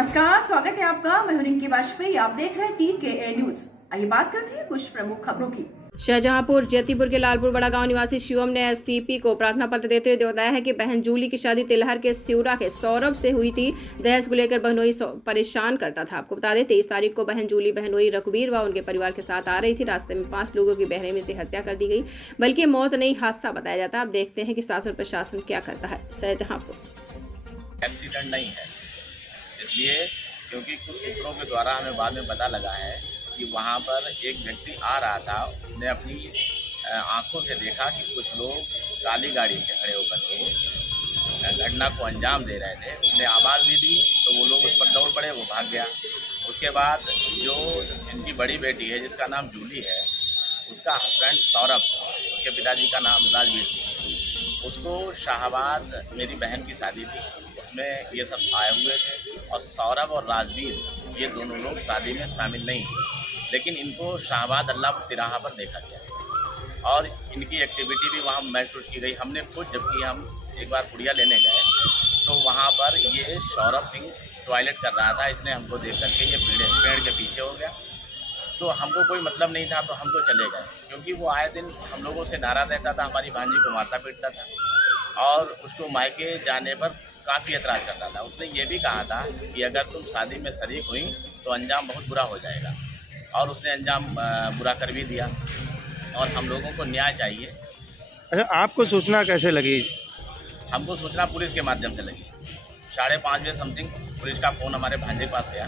नमस्कार, स्वागत है आपका। मैं हूं रिंकी वाजपेयी। आप देख रहे हैं PKA न्यूज। आइए बात करते हैं कुछ प्रमुख खबरों की। शाहजहांपुर जैतीपुर के लालपुर बड़ा गांव निवासी शिवम ने एससीपी को प्रार्थना पत्र देते हुए बताया है कि बहन जूली की शादी तिलहर के सिउरा के सौरभ से हुई थी। दहेज को लेकर बहनोई परेशान करता था। आपको बता दें 23 तारीख को बहन जूली बहनोई रघुवीर व उनके परिवार के साथ आ रही थी। रास्ते में 5 लोगों की बहरेमी से हत्या कर दी गई, बल्कि मौत नहीं हादसा बताया जाता। अब देखते हैं कि शासन प्रशासन क्या करता है। शाहजहांपुर एक्सीडेंट नहीं है, इसलिए क्योंकि कुछ सूत्रों के द्वारा हमें बाद में पता लगा है कि वहाँ पर एक व्यक्ति आ रहा था। उसने अपनी आंखों से देखा कि कुछ लोग काली गाड़ी से खड़े होकर के घटना को अंजाम दे रहे थे। उसने आवाज़ भी दी तो वो लोग उस पर दौड़ पड़े, वो भाग गया। उसके बाद जो इनकी बड़ी बेटी है जिसका नाम जूली है, उसका हस्बैंड सौरभ, उसके पिताजी का नाम राजवीर सिंह, उसको शाहबाद मेरी बहन की शादी थी, उसमें ये सब आए हुए थे। और सौरभ और राजवीर ये दोनों लोग शादी में शामिल नहीं थे, लेकिन इनको शाहबाद अल्लाहपुर तिराहा पर देखा गया और इनकी एक्टिविटी भी वहाँ महसूस की गई। हमने खुद, जबकि हम एक बार पुड़िया लेने गए तो वहाँ पर ये सौरभ सिंह टॉयलेट कर रहा था। इसने हमको देख करके ये पेड़ के पीछे हो गया, तो हमको कोई मतलब नहीं था, तो हम तो चले गए, क्योंकि वो आए दिन हम लोगों से नाराज़ रहता था, हमारी भांजी को मारता पीटता था और उसको मायके जाने पर काफ़ी एतराज़ करता था। उसने ये भी कहा था कि अगर तुम शादी में शरीक हुई तो अंजाम बहुत बुरा हो जाएगा, और उसने अंजाम बुरा कर भी दिया और हम लोगों को न्याय चाहिए। अच्छा, आपको सूचना कैसे लगी? हमको सूचना पुलिस के माध्यम से लगी। 5:30 बजे समथिंग पुलिस का फ़ोन हमारे भांजे के पास गया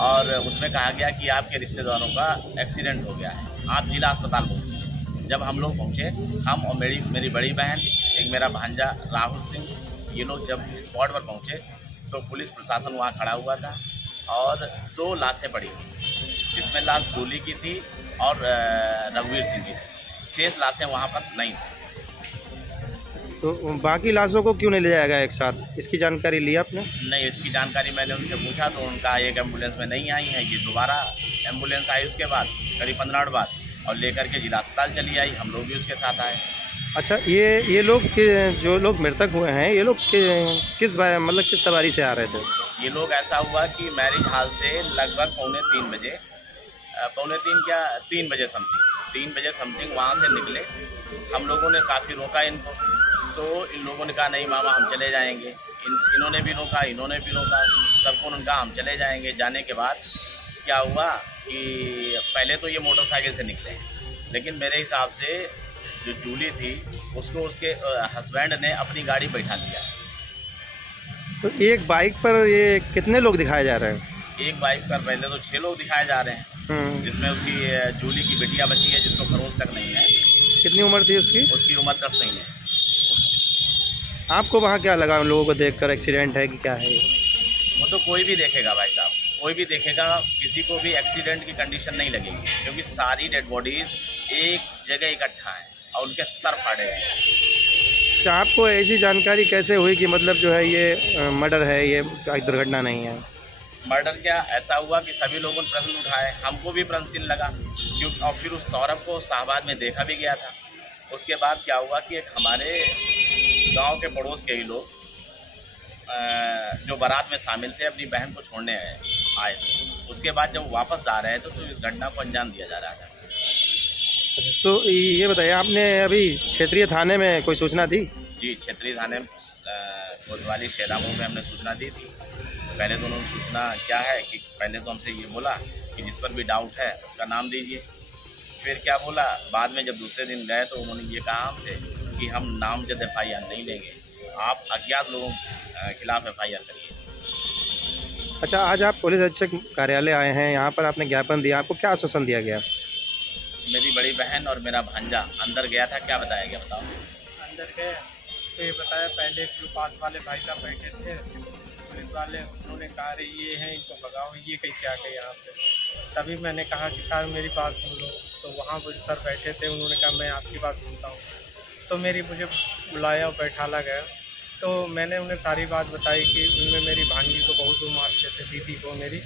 और उसमें कहा गया कि आपके रिश्तेदारों का एक्सीडेंट हो गया है, आप जिला अस्पताल पहुँचे। जब हम लोग पहुँचे, हम और मेरी बड़ी बहन, एक मेरा भांजा राहुल सिंह, ये लोग जब स्पॉट पर पहुँचे तो पुलिस प्रशासन वहाँ खड़ा हुआ था और 2 लाशें पड़ी हुई, जिसमें लाश जूली की थी और रघुवीर सिंह की थी। शेष लाशें वहाँ पर नहीं थी। तो बाकी लाशों को क्यों नहीं ले जाया गया एक साथ? इसकी जानकारी ली आपने? नहीं, इसकी जानकारी मैंने उनसे पूछा तो उनका एक एम्बुलेंस में नहीं आई है। ये दोबारा एम्बुलेंस आई उसके बाद करीब 15 मिनट बाद और लेकर के जिला अस्पताल चली आई। हम लोग भी उसके साथ आए। अच्छा, ये लोग जो लोग मृतक हुए हैं, ये लोग किस सवारी से आ रहे थे? ये लोग, ऐसा हुआ कि मैरिज हॉल से लगभग तीन बजे समथिंग वहाँ से निकले। हम लोगों ने काफ़ी रोका इनको, तो इन लोगों ने कहा नहीं मामा हम चले जाएंगे। इन्होंने भी रोका, इन्होंने भी रोका, सबको उन्होंने कहा हम चले जाएंगे। जाने के बाद क्या हुआ कि पहले तो ये मोटरसाइकिल से निकले, लेकिन मेरे हिसाब से जो जूली थी उसको उसके हस्बैंड ने अपनी गाड़ी बैठा लिया। तो एक बाइक पर ये कितने लोग दिखाए जा रहे हैं? एक बाइक पर पहले तो 6 लोग दिखाए जा रहे हैं, जिसमें उसकी जूली की बिटिया बची है जिसको खरोच तक नहीं है। कितनी उम्र थी उसकी? उसकी उम्र 10 नहीं है। आपको वहाँ क्या लगा उन लोगों को देखकर? एक्सीडेंट है कि क्या है? वो तो कोई भी देखेगा भाई साहब, कोई भी देखेगा, किसी को भी एक्सीडेंट की कंडीशन नहीं लगेगी, क्योंकि सारी डेड बॉडीज़ एक जगह इकट्ठा हैं और उनके सर फाड़े गए। अच्छा, आपको ऐसी जानकारी कैसे हुई कि मतलब जो है ये मर्डर है, ये दुर्घटना नहीं है? मर्डर क्या, ऐसा हुआ कि सभी लोगों ने प्रश्न उठाए, हमको भी प्रश्न चिन्ह लगा, क्योंकि और फिर उस सौरभ को शाहबाद में देखा भी गया था। उसके बाद क्या हुआ कि एक हमारे गांव के पड़ोस के ही लोग जो बारात में शामिल थे अपनी बहन को छोड़ने आए थे। उसके बाद जब वापस जा रहे थे तो इस घटना को अंजाम दिया जा रहा था। तो ये बताइए, आपने अभी क्षेत्रीय थाने में कोई सूचना दी? जी, क्षेत्रीय थाने कोतवाली शेरामऊ में हमने सूचना दी थी। पहले तो उन्होंने सूचना क्या है कि पहले तो हमसे ये बोला कि जिस पर भी डाउट है उसका नाम दीजिए। फिर क्या बोला, बाद में जब दूसरे दिन गए तो उन्होंने ये कहा हमसे कि हम नामजद FIR नहीं लेंगे, आप अज्ञात लोगों के खिलाफ FIR करिए। अच्छा, आज आप पुलिस अधीक्षक कार्यालय आए हैं, यहाँ पर आपने ज्ञापन दिया, आपको क्या आश्वासन दिया गया? मेरी बड़ी बहन और मेरा भांजा अंदर गया था, क्या बताया गया बताओ? अंदर गए तो ये बताया, पहले जो पास वाले भाई साहब बैठे थे पुलिस वाले, उन्होंने कहा अरे ये हैं, इनको भगाओ, ये कैसे आ गए यहाँ पे। तभी मैंने कहा कि सर मेरी बात सुन लो। तो वहाँ वो सर बैठे थे, उन्होंने कहा मैं आपकी बात सुनता हूँ। तो मुझे बुलाया और बैठाला गया, तो मैंने उन्हें सारी बात बताई कि उनमें मेरी भांजी को बहुत मारते थे, दीदी को मेरी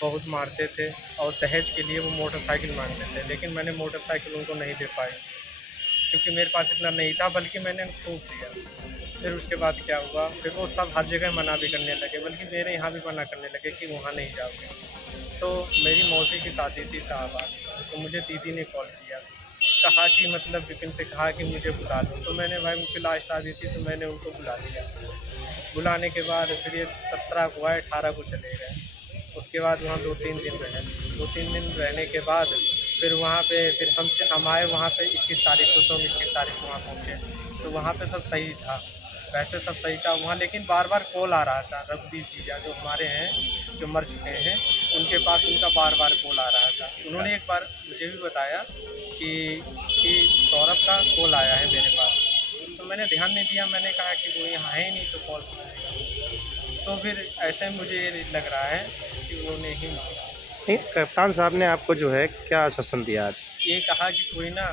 बहुत मारते थे और दहेज के लिए वो मोटरसाइकिल मांगते थे, लेकिन मैंने मोटरसाइकिल उनको नहीं दे पाई क्योंकि मेरे पास इतना नहीं था, बल्कि मैंने ठोक दिया। फिर उसके बाद क्या हुआ, फिर वो सब हर जगह मना भी करने लगे, बल्कि मेरे यहाँ भी मना करने लगे कि वहाँ नहीं जाओगे। तो मेरी मौसी की शादी थी साहबाद, तो मुझे दीदी ने कॉल किया, कहा कि मतलब विपिन से कहा कि मुझे बुला लो। तो मैंने भाई उनकी लास्ट शादी थी तो मैंने उनको बुला लिया। बुलाने के बाद फिर ये 17 को आए, 18 को चले गए। उसके बाद वहाँ 2-3 दिन रहे। 2-3 दिन रहने के बाद फिर वहाँ पे फिर हम आए वहाँ पे 21 तारीख को, तो हम 21 तारीख को वहाँ पहुँचे। तो वहाँ पे सब सही था, वैसे सब सही था वहाँ, लेकिन बार बार कॉल आ रहा था। रघुवीर जीजा जो हमारे हैं, जो मर चुके हैं, उनके पास उनका बार बार कॉल आ रहा था। उन्होंने एक बार मुझे भी बताया कि सौरभ का कॉल आया है मेरे पास। तो मैंने ध्यान नहीं दिया, मैंने कहा कि वो यहाँ है नहीं तो कॉल। तो फिर ऐसे मुझे लग रहा है कि उन्होंने ही नहीं, कप्तान साहब ने आपको जो है क्या आश्वासन दिया आज? ये कहा कि कोई ना,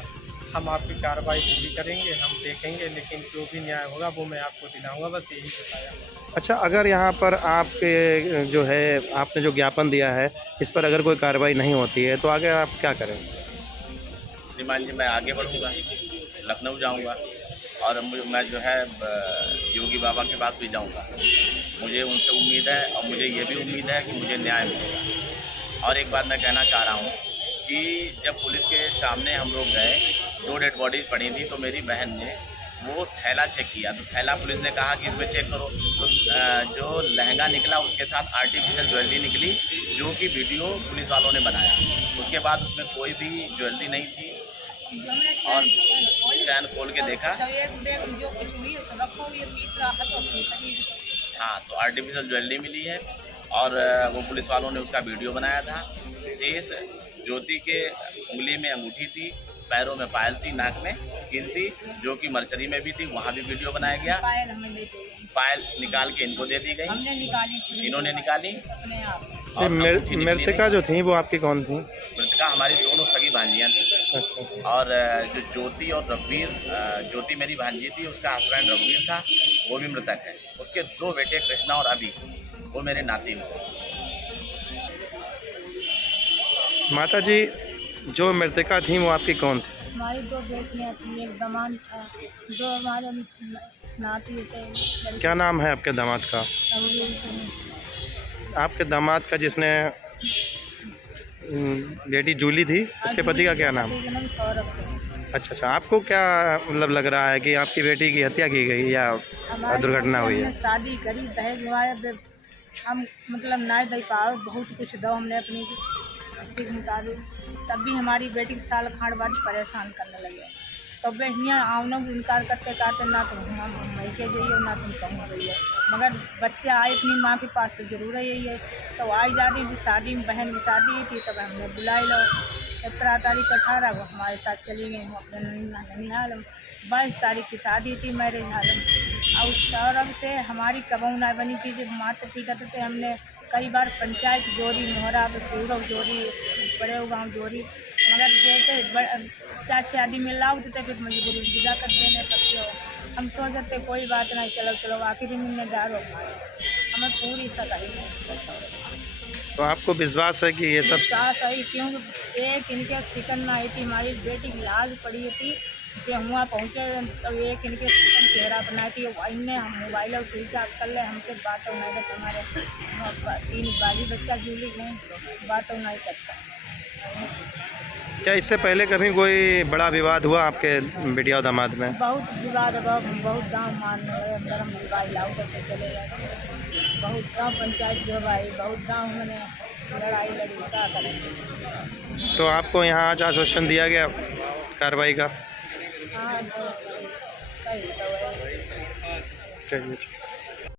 हम आपकी कार्रवाई पूरी करेंगे, हम देखेंगे, लेकिन जो भी न्याय होगा वो मैं आपको दिलाऊंगा, बस यही बताया। अच्छा, अगर यहाँ पर आपके जो है आपने जो ज्ञापन दिया है इस पर अगर कोई कार्रवाई नहीं होती है तो आगे आप क्या करेंगे? श्रीमान जी, मैं आगे बढ़ूँगा, लखनऊ जाऊँगा और मैं जो है योगी बाबा के पास भी जाऊँगा। मुझे उनसे उम्मीद है और मुझे ये भी उम्मीद है कि मुझे न्याय मिलेगा। और एक बात मैं कहना चाह रहा हूँ कि जब पुलिस के सामने हम लोग गए, 2 डेड बॉडीज़ पड़ी थी, तो मेरी बहन ने वो थैला चेक किया। तो थैला पुलिस ने कहा कि इसमें चेक करो। तो जो लहंगा निकला उसके साथ आर्टिफिशियल ज्वेलरी निकली, जो कि वीडियो पुलिस वालों ने बनाया। उसके बाद उसमें कोई भी ज्वेलरी नहीं थी और चैन खोल के देखा, हाँ, तो आर्टिफिशियल ज्वेलरी मिली है और वो पुलिस वालों ने उसका वीडियो बनाया था। शेष ज्योति के उंगली में अंगूठी थी, पैरों में पायल थी, नाक में कील थी, जो कि मर्चरी में भी थी, वहाँ भी वीडियो बनाया गया। पायल निकाल के इनको दे दी गई, हमने निकाली, इन्होंने निकाली। अपने आप। और मृतका जो थी वो आपकी कौन थी? मृतका हमारी दोनों सगी भांजियाँ थी। अच्छा। और जो ज्योति और रघुवीर, ज्योति मेरी भांजी थी, उसका हस्बैंड रघुवीर था, वो भी मृतक है। उसके 2 बेटे कृष्णा और अभी, वो मेरे नाती हुए। माता जी, जो मृतका थी वो आपकी कौन थी? हमारी 2 बेटियाँ थी, एक दामाद था, 2 हमारे नाती थे। क्या नाम है आपके दामाद का? रघुवीर सिंह। आपके दामाद का जिसने बेटी जूली थी, उसके पति का क्या नाम? सौरभ सिंह। अच्छा, आपको क्या मतलब लग रहा है कि आपकी बेटी की हत्या की गई या दुर्घटना हुई है? शादी करी, दहेज हमारे हम मतलब ना दे पाओ, बहुत कुछ दो हमने अपनी के मुताबिक, तब भी हमारी बेटी के साल खाड़ बाद परेशान करने लगे। तब वे यहाँ आवना इनकार करते ना तुम हम मई के जाइए, ना तुम कहूँ जाइए, मगर बच्चे आए अपनी माँ के पास तो जरूर है यही है। तो आई जाती थी शादी में, बहन की शादी थी, तब हमने बुलाई लो। 17 तारीख 18 को हमारे साथ चली गई, हम अपने ननिहाल। 22 तारीख की शादी थी मैरिज हाल में। और सौरभ से हमारी कबऊ ना बनी थी, जब मारते पीटते थे। हमने कई बार पंचायत जोड़ी, मोहरा शिवरव जोड़ी, बड़े गाँव जोड़ी, मगर जैसे 4 आदमी में लाभ देते, फिर मजबूरी विदा कर देने। तब हम सोचते थे कोई बात नहीं, चलो चलो, आखिर में डार हो हमें पूरी सगाई है। तो आपको विश्वास है कि ये सब विश्वास है, क्योंकि एक इनके चिकन आई थी, हमारी बेटी की लाज पड़ी थी, जो वहाँ पहुँचे तो एक इनके चिकन चेहरा बनाई थी। इनने हम मोबाइल और स्विच ऑफ कर ले, हमसे बात नहीं करते। हमारे 3 बाली बच्चा जूली गए, बात नहीं करता। क्या इससे पहले कभी कोई बड़ा विवाद हुआ आपके बेटिया और दामाद में? बहुत विवाद, बहुत गाँव मारने लगे, अंदर हम मोबाइल लाओ करके चले गए। बहुत गाँव पंचायत जो भाई, बहुत गाँव मैंने लड़ाई लड़ी, क्या करेंगे। तो आपको यहाँ आज आश्वासन दिया गया कार्रवाई का? हाँ, तो कई तो चलिए।